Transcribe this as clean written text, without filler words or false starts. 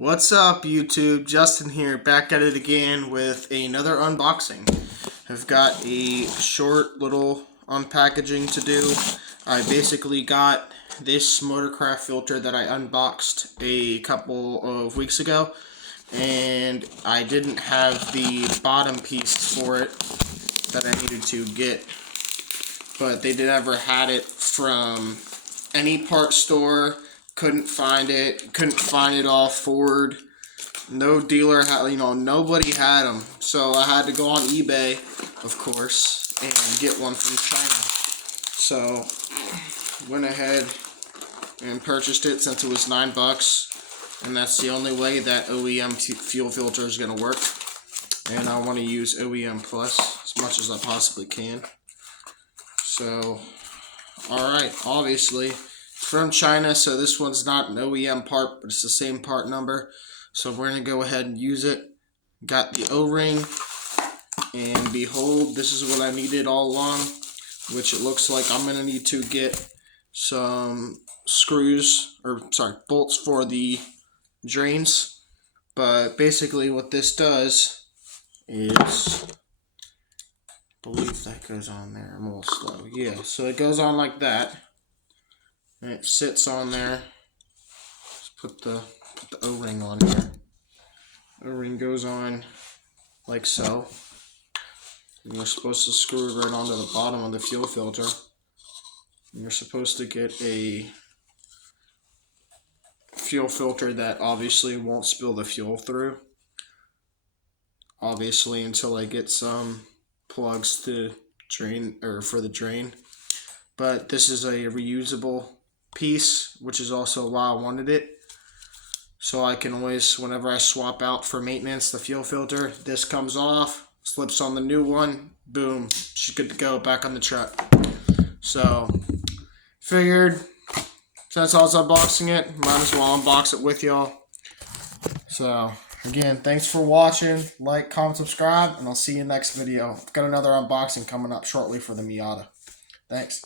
What's up, YouTube? Justin here, back at it again with another unboxing. I've got a short little unpackaging to do. I basically got this Motorcraft filter that I unboxed a couple of weeks ago, and I didn't have the bottom piece for it that I needed to get, but they never had it from any part store. Couldn't find it off Ford. No dealer had, nobody had them. So I had to go on eBay, of course, and get one from China. So went ahead and purchased it since it was $9, and that's the only way that OEM fuel filter is gonna work. And I want to use OEM Plus as much as I possibly can. So, alright, obviously from China, so this one's not an OEM part, but it's the same part number. So we're going to go ahead and use it. Got the O-ring, and behold, this is what I needed all along, which it looks like I'm going to need to get some bolts for the drains. But basically what this does is, I believe that goes on there. I'm a little slow. Yeah, so it goes on like that. And it sits on there. Let's put the O-ring on here. O-ring goes on like so. And you're supposed to screw it right onto the bottom of the fuel filter. And you're supposed to get a fuel filter that obviously won't spill the fuel through. Obviously, until I get some plugs to drain, or for the drain. But this is a reusable piece, which is also why I wanted it, so I can always, whenever I swap out for maintenance the fuel filter, this comes off, slips on the new one, boom, she's good to go, back on the truck. So figured since I was unboxing it, might as well unbox it with y'all. So again, thanks for watching. Like, comment, subscribe, and I'll see you next video. I've got another unboxing coming up shortly for the Miata. Thanks.